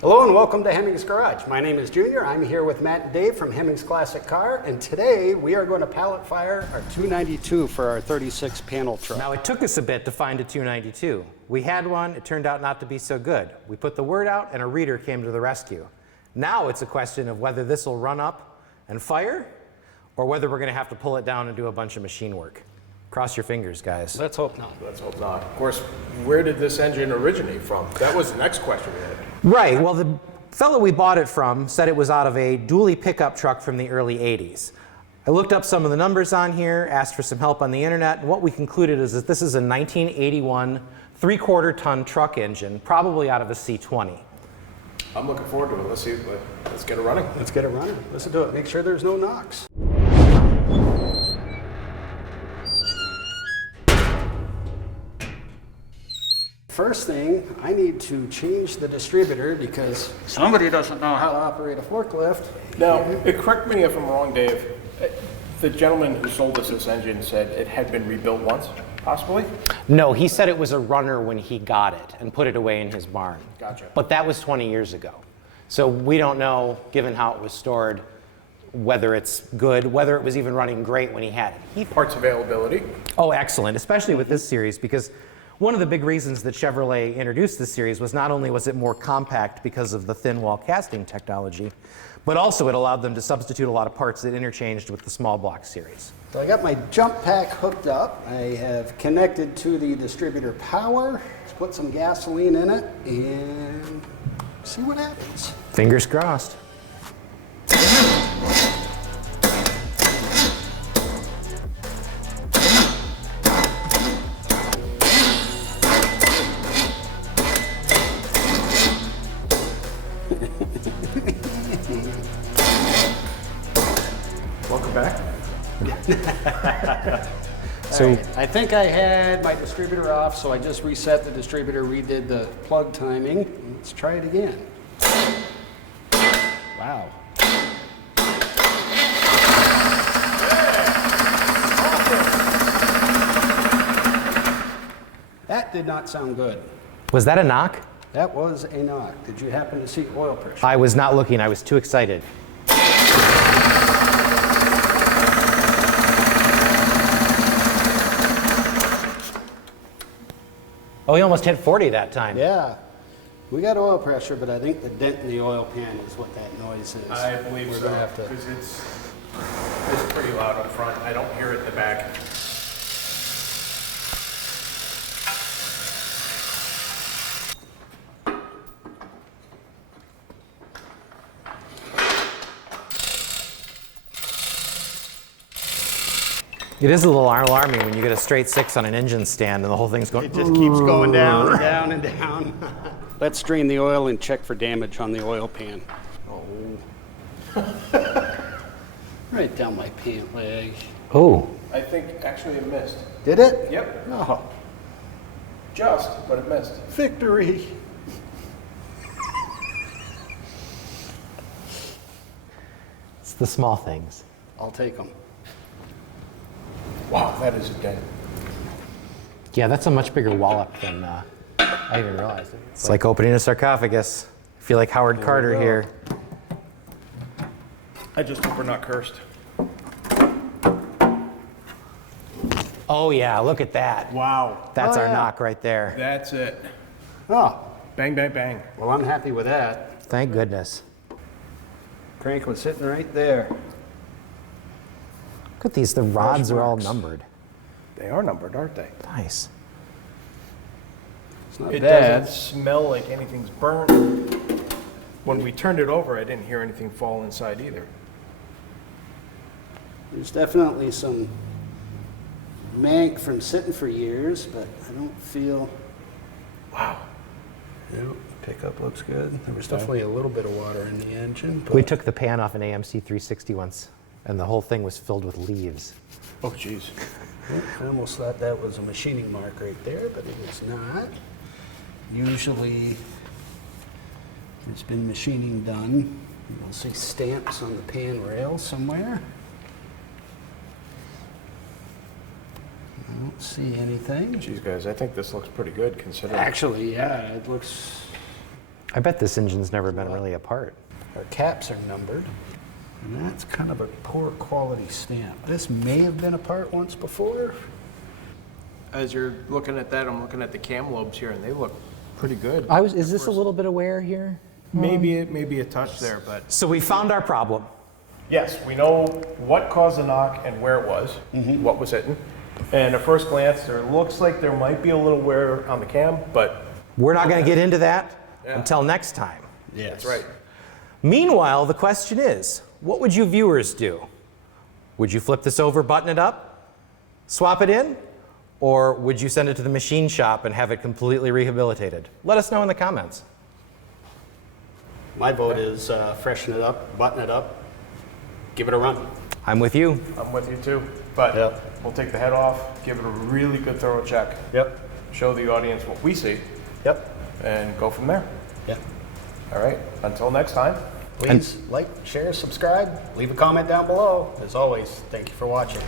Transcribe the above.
Hello and welcome to Hemmings Garage. My name is Junior. I'm here with Matt and Dave from Hemmings Classic Car, and today we are going to pallet fire our 292 for our 36 panel truck. Now it took us a bit to find a 292. We had one, it turned out not to be so good. We put the word out and a reader came to the rescue. Now it's a question of whether this will run up and fire, or whether we're going to have to pull it down and do a bunch of machine work. Cross your fingers, guys. Let's hope not. Let's hope not. Of course, where did this engine originate from? That was the next question we had. Right, well the fellow we bought it from said it was out of a dually pickup truck from the early 80s. I looked up some of the numbers on here, asked for some help on the internet, and what we concluded is that this is a 1981 3/4 ton truck engine, probably out of a C20. I'm looking forward to it. Let's get it running. Let's get it running. Listen to it. Make sure there's no knocks. First thing, I need to change the distributor because somebody doesn't know how to operate a forklift. Now, correct me if I'm wrong, Dave. The gentleman who sold us this engine said it had been rebuilt once, possibly? No, he said it was a runner when he got it and put it away in his barn. Gotcha. But that was 20 years ago. So we don't know, given how it was stored, whether it's good, whether it was even running great when he had it. Parts availability. Oh, excellent, especially with this series, because one of the big reasons that Chevrolet introduced this series was not only was it more compact because of the thin wall casting technology, but also it allowed them to substitute a lot of parts that interchanged with the small block series. So I got my jump pack hooked up. I have connected to the distributor power. Let's put some gasoline in it and see what happens. Fingers crossed. Welcome back. So I think I had my distributor off, so I just reset the distributor, redid the plug timing. Let's try it again. Wow. That did not sound good. was that a knock? That was a knock. Did you happen to see oil pressure? I was not looking, I was too excited. Oh, he almost hit 40 that time. Yeah. We got oil pressure, but I think the dent in the oil pan is what that noise is. I believe We're so, gonna have to. because it's pretty loud up front. I don't hear it in the back. It is a little alarming when you get a straight 6 on an engine stand and the whole thing's going. It just keeps going down and down and down. Let's drain the oil and check for damage on the oil pan. Oh. Right down my pant leg. Oh. I think actually it missed. Did it? Yep. Oh, Just, but it missed. victory. It's the small things. I'll take them. Wow, that is a dent. Yeah, that's a much bigger wallop than I even realized. It's like opening a sarcophagus. I feel like Howard Carter here. I just hope we're not cursed. Oh yeah, look at that. Wow. That's Oh, our yeah. knock right there. That's it. Oh, Bang, bang, bang. well, I'm happy with that. Thank goodness. Crank was sitting right there. Look at these, the rods are all marks. numbered. They are numbered, aren't they? Nice. It's not It bad. doesn't smell like anything's burnt. When we turned it over, I didn't hear anything fall inside either. There's definitely some mank from sitting for years, but I don't feel. Wow. Nope, pickup looks good. There was definitely a little bit of water in the engine. But We took the pan off an AMC 360 once, and the whole thing was filled with leaves. Oh, jeez. I almost thought that was a machining mark right there, but it was not. Usually, there's been machining done. You'll see stamps on the pan rail somewhere. I don't see anything. Geez, guys, I think this looks pretty good considering. Actually, yeah, it looks I bet this engine's never been really apart. Our caps are numbered, and that's kind of a poor quality stamp. This may have been apart once before. As you're looking at that, I'm looking at the cam lobes here, and they look pretty good. Is this a little bit of wear here? Maybe a touch there, but So we found our problem. yes, we know what caused the knock and where it was, what was hitting. And at first glance, there looks like there might be a little wear on the cam, but We're not going to get into that until next time. Yes. that's right. Meanwhile, the question is, what would you viewers do? Would you flip this over, button it up, swap it in? Or would you send it to the machine shop and have it completely rehabilitated? Let us know in the comments. My vote is freshen it up, button it up, give it a run. I'm with you. I'm with you too, but Yep. we'll take the head off, give it a really good thorough check, Yep. show the audience what we see, Yep. and go from there. Yep. All right, until next time. Please like, share, subscribe, leave a comment down below. As always, thank you for watching.